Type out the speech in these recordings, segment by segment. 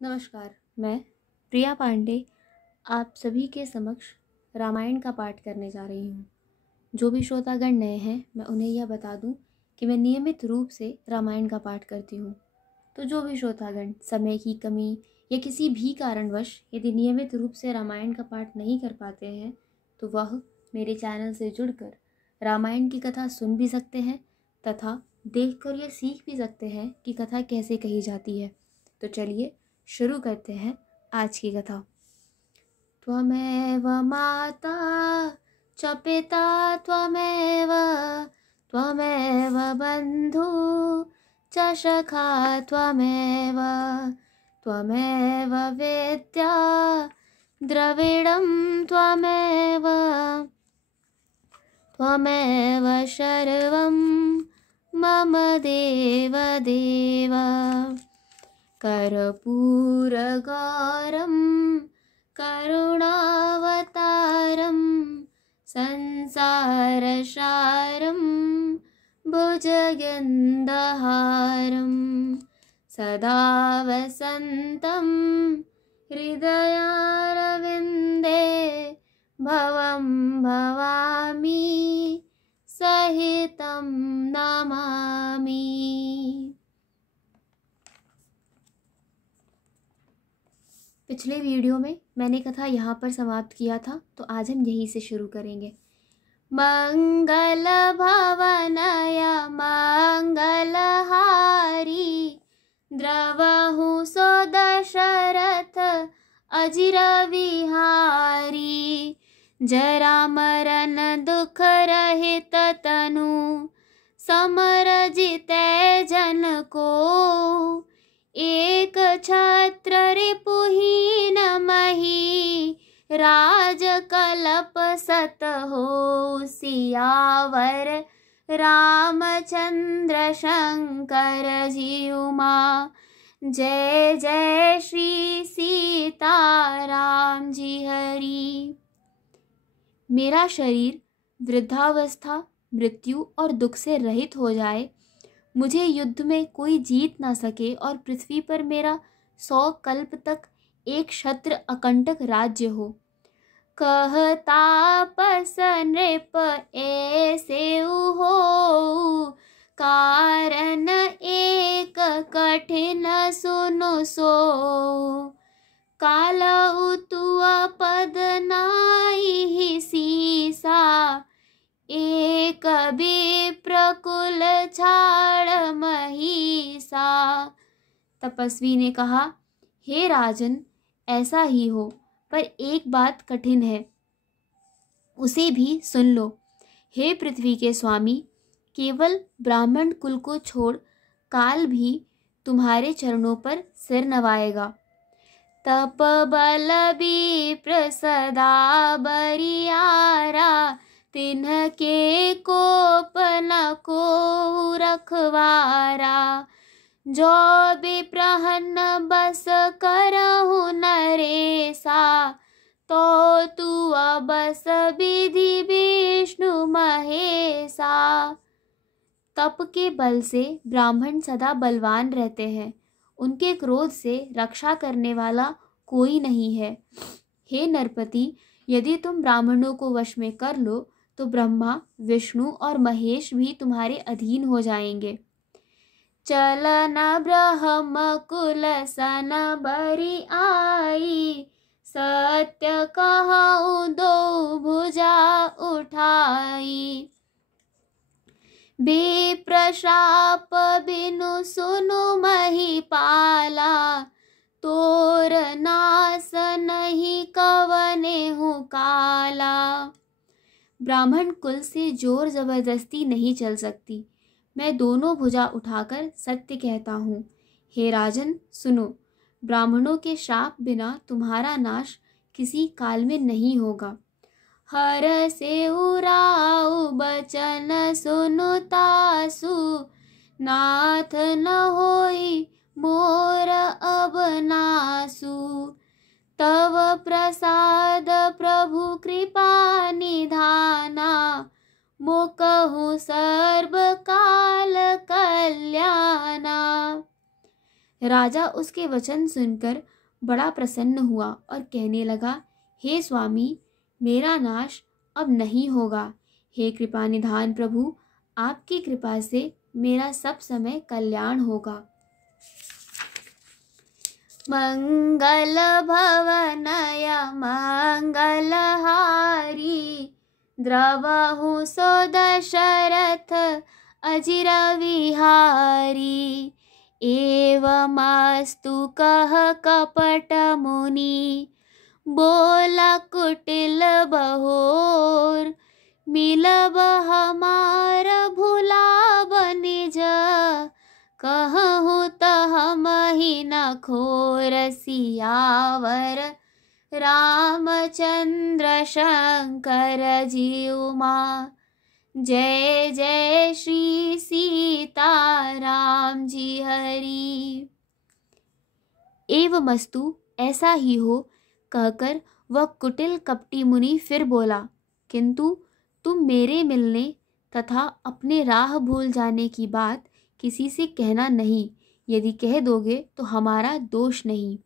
नमस्कार। मैं प्रिया पांडे आप सभी के समक्ष रामायण का पाठ करने जा रही हूँ। जो भी श्रोतागण नए हैं, मैं उन्हें यह बता दूँ कि मैं नियमित रूप से रामायण का पाठ करती हूँ। तो जो भी श्रोतागण समय की कमी या किसी भी कारणवश यदि नियमित रूप से रामायण का पाठ नहीं कर पाते हैं, तो वह मेरे चैनल से जुड़कर रामायण की कथा सुन भी सकते हैं तथा देखकर यह सीख भी सकते हैं कि कथा कैसे कही जाती है। तो चलिए शुरू करते हैं आज की कथा। त्वमेव माता च पिता त्वमेव त्वमेव बन्धु च सखा त्वमेव त्वमेव वेद्या द्रविडं त्वमेव त्वमेव सर्वं मम देव देव। कर्पूरगौरं करुणावतारं संसारसारं भुजगन्धहारं सदा वसन्तं हृदयारविन्दे भवं भवामि सहितं नमामि। पिछले वीडियो में मैंने कथा यहाँ पर समाप्त किया था, तो आज हम यहीं से शुरू करेंगे। मंगल भवनय मंगलहारी द्रवहु सो दशरथ अजिर विहारी। जरा मरण दुख रहित तनु समर जिते जन को। एक छत्र रिपुहीन मही राज कलप सत हो। सियावर रामचंद्र शंकर जी उमा जय जय श्री सीताराम जी हरि। मेरा शरीर वृद्धावस्था मृत्यु और दुख से रहित हो जाए, मुझे युद्ध में कोई जीत ना सके और पृथ्वी पर मेरा 100 कल्प तक एक क्षत्र अकंटक राज्य हो। कहतापस नृप ऐसे हो कारण एक कठिन सुनु सो। काल उतुआ पद नाई सीसा एक विप्रकुल छाड़ महिषा। तपस्वी ने कहा, हे राजन, ऐसा ही हो, पर एक बात कठिन है, उसे भी सुन लो। हे पृथ्वी के स्वामी, केवल ब्राह्मण कुल को छोड़ काल भी तुम्हारे चरणों पर सिर नवाएगा। तप बल विप्र सदा बरियारा तिन्हके कोप न को रखवारा। जो विप्रहन बस करहु नरेसा तो तू बस विधि विष्णु महेशा। तप के बल से ब्राह्मण सदा बलवान रहते हैं, उनके क्रोध से रक्षा करने वाला कोई नहीं है। हे नरपति, यदि तुम ब्राह्मणों को वश में कर लो तो ब्रह्मा विष्णु और महेश भी तुम्हारे अधीन हो जाएंगे। चलन ब्रह्म कुल सन बरी आई सत्य कहूँ दो भुजा उठाई। विप्रशाप बिनु सुनु महिपाला तोर नास नहीं कवने हूँ काला। ब्राह्मण कुल से जोर जबरदस्ती नहीं चल सकती, मैं दोनों भुजा उठाकर सत्य कहता हूँ। हे राजन सुनो, ब्राह्मणों के श्राप बिना तुम्हारा नाश किसी काल में नहीं होगा। हर से उराऊ बचन सुनु तासु नाथ न होई मोर अब नासु। तव प्रसाद प्रभु कृपा निधाना मोकहु सर्व काल कल्याणा। राजा उसके वचन सुनकर बड़ा प्रसन्न हुआ और कहने लगा, हे स्वामी, मेरा नाश अब नहीं होगा। हे कृपा निधान प्रभु, आपकी कृपा से मेरा सब समय कल्याण होगा। मंगल भवनय मंगलहारी, द्रवहु सो दशरथ अजिर विहारी। एवमस्तु कह कपट मुनि, बोला कुटिल बहोर। मिलब हमार भुलाब निज, कहूँ त हमहि न खोर। सियावर रामचंद्र शंकर जीउमा, जय जय श्री सीताराम जी हरि। एवमस्तु ऐसा ही हो कहकर वह कुटिल कपटी मुनि फिर बोला, किंतु तुम मेरे मिलने तथा अपने राह भूल जाने की बात किसी से कहना नहीं। यदि कह दोगे तो हमारा दोष नहीं।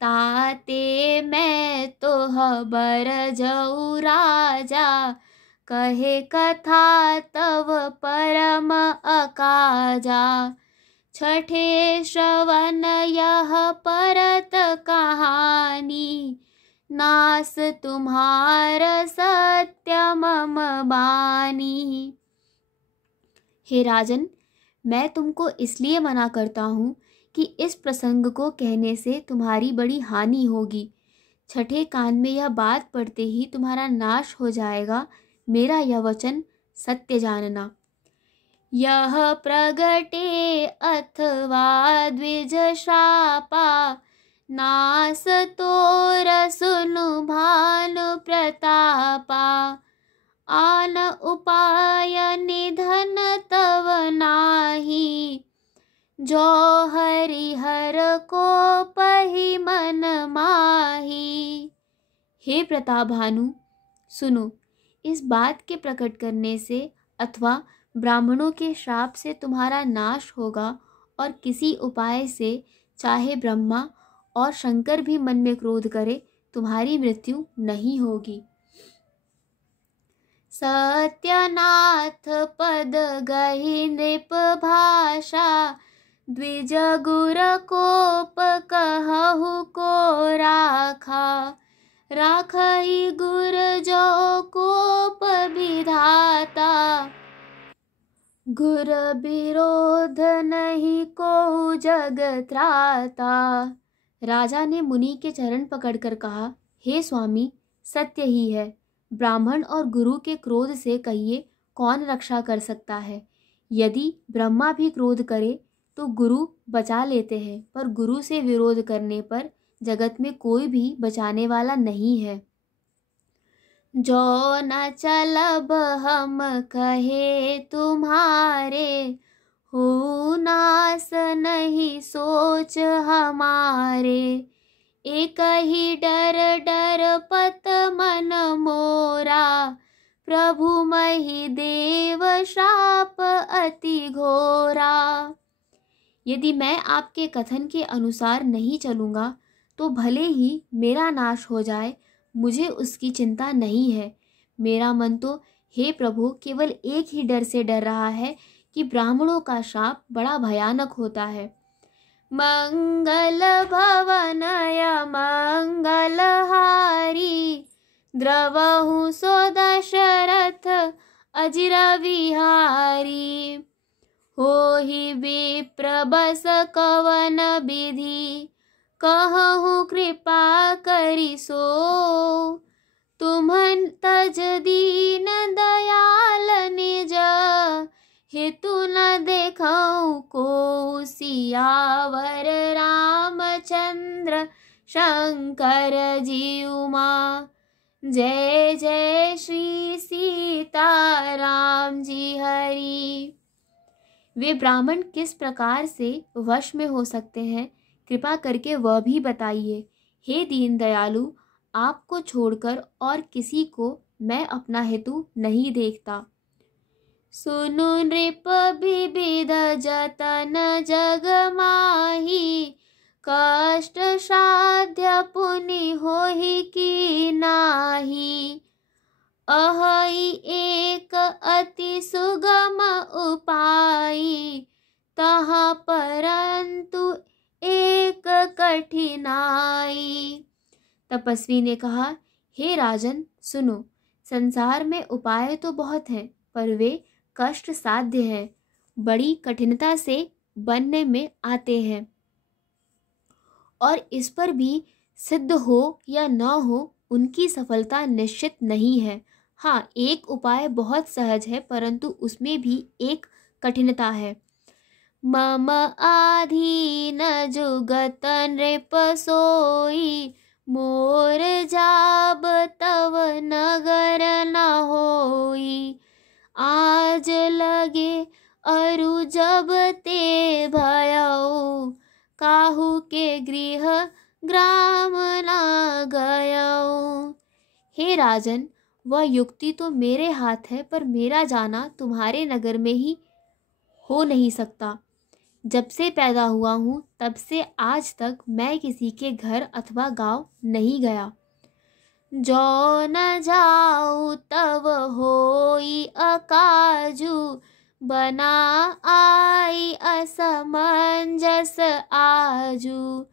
ताते मैं तो बर जऊ राजा, कहे कथा तव परम अकाजा। छठे श्रवण यह परत कहानी, नास तुम्हार सत्य मम बानी। हे राजन, मैं तुमको इसलिए मना करता हूँ कि इस प्रसंग को कहने से तुम्हारी बड़ी हानि होगी। छठे कान में यह बात पड़ते ही तुम्हारा नाश हो जाएगा। मेरा यह वचन सत्य जानना। यह प्रगटे अथवा द्विज श्रापा, नास तोर सुनु भानु प्रतापा। आन उपाय निधन तव नाही, जो हरिहर को पहि मन माही। हे प्रताप भानु, सुनो, इस बात के प्रकट करने से अथवा ब्राह्मणों के श्राप से तुम्हारा नाश होगा, और किसी उपाय से चाहे ब्रह्मा और शंकर भी मन में क्रोध करे, तुम्हारी मृत्यु नहीं होगी। सत्यनाथ पद गहि नृप भाषा, द्विज गुर कोप कहु को राखा। राखई गुर जो कोप विधाता, गुर विरोध नहीं को जग त्राता। राजा ने मुनि के चरण पकड़कर कहा, हे स्वामी, सत्य ही है। ब्राह्मण और गुरु के क्रोध से कहिए कौन रक्षा कर सकता है। यदि ब्रह्मा भी क्रोध करे तो गुरु बचा लेते हैं, पर गुरु से विरोध करने पर जगत में कोई भी बचाने वाला नहीं है। जो न चलब हम कहे तुम्हारे, हो नास नहीं सोच हमारे। एक ही डर डर पत मन मोरा, प्रभु मही देव श्राप अति घोरा। यदि मैं आपके कथन के अनुसार नहीं चलूँगा तो भले ही मेरा नाश हो जाए, मुझे उसकी चिंता नहीं है। मेरा मन तो हे प्रभु केवल एक ही डर से डर रहा है कि ब्राह्मणों का शाप बड़ा भयानक होता है। मंगल भवनय मंगलहारी, द्रवहु सो दशरथ अजिर विहारी। होहि विप्र बस कवन विधि, कहूँ कृपा करि सो। तुम्हन तज दीन दयाल निज, हेतु न देखऊँ को। सियावर रामचंद्र शंकर जीउमा, जय जय श्री सीताराम जी हरि। वे ब्राह्मण किस प्रकार से वश में हो सकते हैं, कृपा करके वह भी बताइए। हे दीन दयालु, आपको छोड़कर और किसी को मैं अपना हेतु नहीं देखता। सुनु नृप विविध जतन जग माही, कष्ट साध्य पुनि होहि की नाही। अहै एक अति सुगम उपाई, तहाँ परंतु एक कठिनाई। तपस्वी ने कहा, हे राजन सुनो, संसार में उपाय तो बहुत हैं, पर वे कष्ट साध्य हैं, बड़ी कठिनता से बनने में आते हैं, और इस पर भी सिद्ध हो या न हो उनकी सफलता निश्चित नहीं है। हाँ, एक उपाय बहुत सहज है, परंतु उसमें भी एक कठिनता है। मम आधीन जुगत नृप सोई, मोर जाब तव नगर न होई। आज लगे अरु जब ते भयऊ, काहू के गृह ग्राम न गयऊ। हे राजन, वह युक्ति तो मेरे हाथ है, पर मेरा जाना तुम्हारे नगर में ही हो नहीं सकता। जब से पैदा हुआ हूँ तब से आज तक मैं किसी के घर अथवा गांव नहीं गया। जो न जाऊँ तब होई अकाजू, बना आई असमंजस आजू।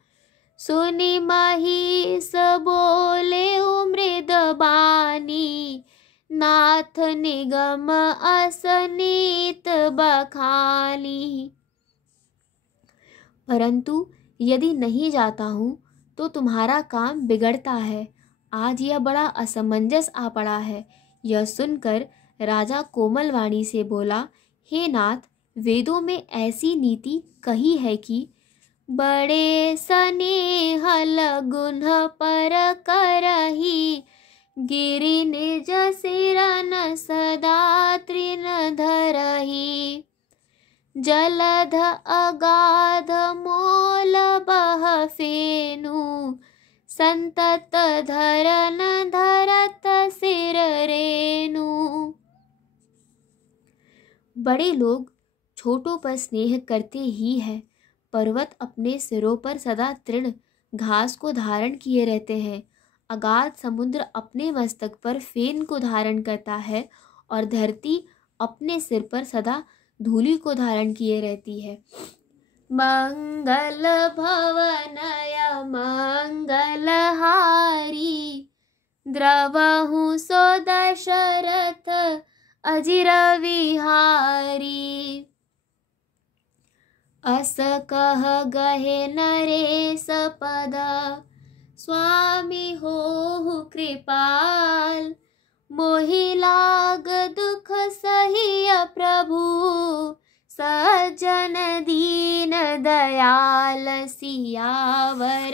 सुनि महिष बोले मृद बानी, नाथ निगम असनीत बखानी। परंतु यदि नहीं जाता हूँ तो तुम्हारा काम बिगड़ता है। आज यह बड़ा असमंजस आ पड़ा है। यह सुनकर राजा कोमल वाणी से बोला, हे नाथ, वेदों में ऐसी नीति कही है कि बड़े स्नेह लगुन पर करही, गिरि निज सिरन सदा तृण धरही। जलध अगाध मोल बह फेनु, संतत धरन धरत सिर रेनु। बड़े लोग छोटों पर स्नेह करते ही हैं। पर्वत अपने सिरों पर सदा तृण घास को धारण किए रहते हैं। अगाध समुद्र अपने मस्तक पर फेन को धारण करता है, और धरती अपने सिर पर सदा धूलि को धारण किए रहती है। मंगल भवनय मंगल हारी, द्रवहु सो दशरथ अजिर विहारी। अस कह गहे नरेश पद, स्वामी होहु कृपाल। मोहि लाग दुख सहिय प्रभु, सज्जन दीन दयाल। सियावर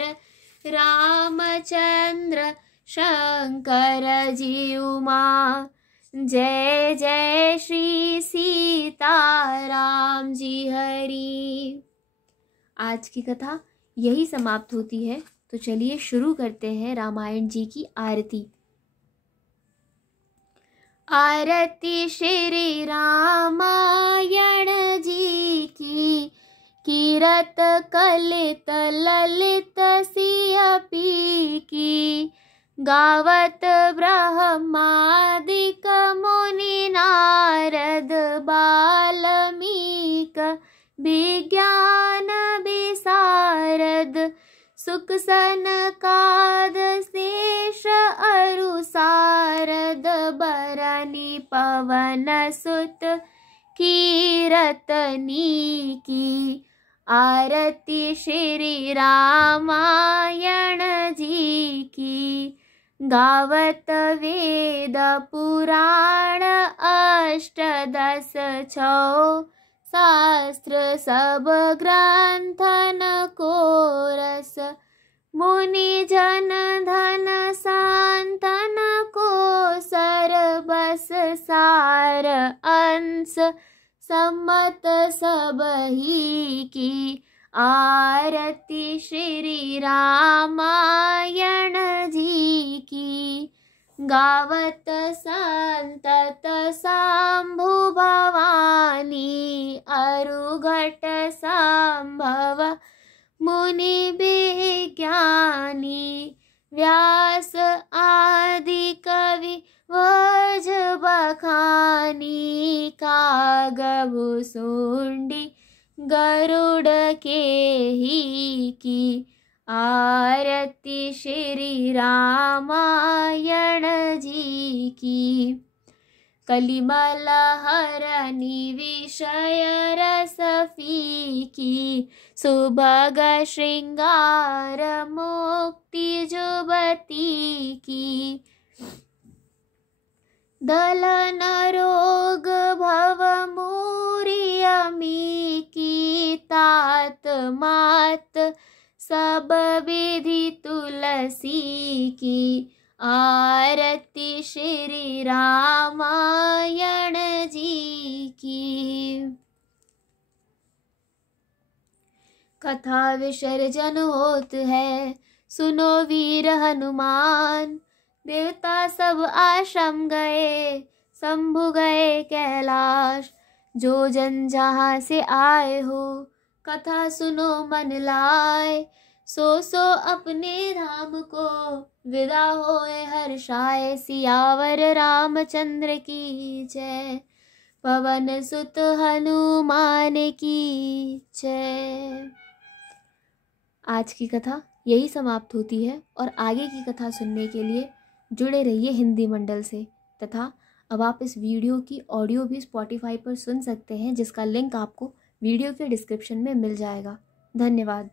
रामचंद्र शंकर जी उमा, जय जय श्री सीताराम जी हरि। आज की कथा यही समाप्त होती है। तो चलिए शुरू करते हैं रामायण जी की आरती। आरती श्री रामायण जी की, कीरत कलित ललित सिय पी की। गावत ब्रह्मादिक मुनि नारद, बाल्मीक विज्ञान विशारद। सुख सनकाद शेष अरु सारद, बरनी पवन सुत कीरतनी की। आरती श्री रामायण जी की, गावत वेद पुराण अष्टदश छौ। शास्त्र सब ग्रंथन को रस, मुनि जन धन सांतन को सर। बस सार अंश सम्मत सबही की। आरती श्री रामायण जी की, गावत संतत सांभु भवानी, अरुघट संभव मुनि विज्ञानी। व्यास आदि कवि वज बखानी, कागभु सूंडी गरुड़ के ही की। आरती श्री रामायण जी की। कलिमल हरनि विषय रस फीकी, सुभग श्रृंगार मुक्ति जुबती की। दलन रोग भव मूरी अमी की, तात मात सब विधि तुलसी की। आरती श्री रामायण जी की। कथा विसर्जन होत है, सुनो वीर हनुमान। देवता सब आश्रम गए, शंभु गए कैलाश। जो जन जहाँ से आए हो, कथा सुनो मन लाए। सो अपने धाम को विदा होए हर्षाए। सियावर रामचंद्र की जय, पवन सुत हनुमान की जय। आज की कथा यही समाप्त होती है और आगे की कथा सुनने के लिए जुड़े रहिए हिंदी मंडल से। तथा अब आप इस वीडियो की ऑडियो भी स्पॉटिफाई पर सुन सकते हैं, जिसका लिंक आपको वीडियो के डिस्क्रिप्शन में मिल जाएगा। धन्यवाद।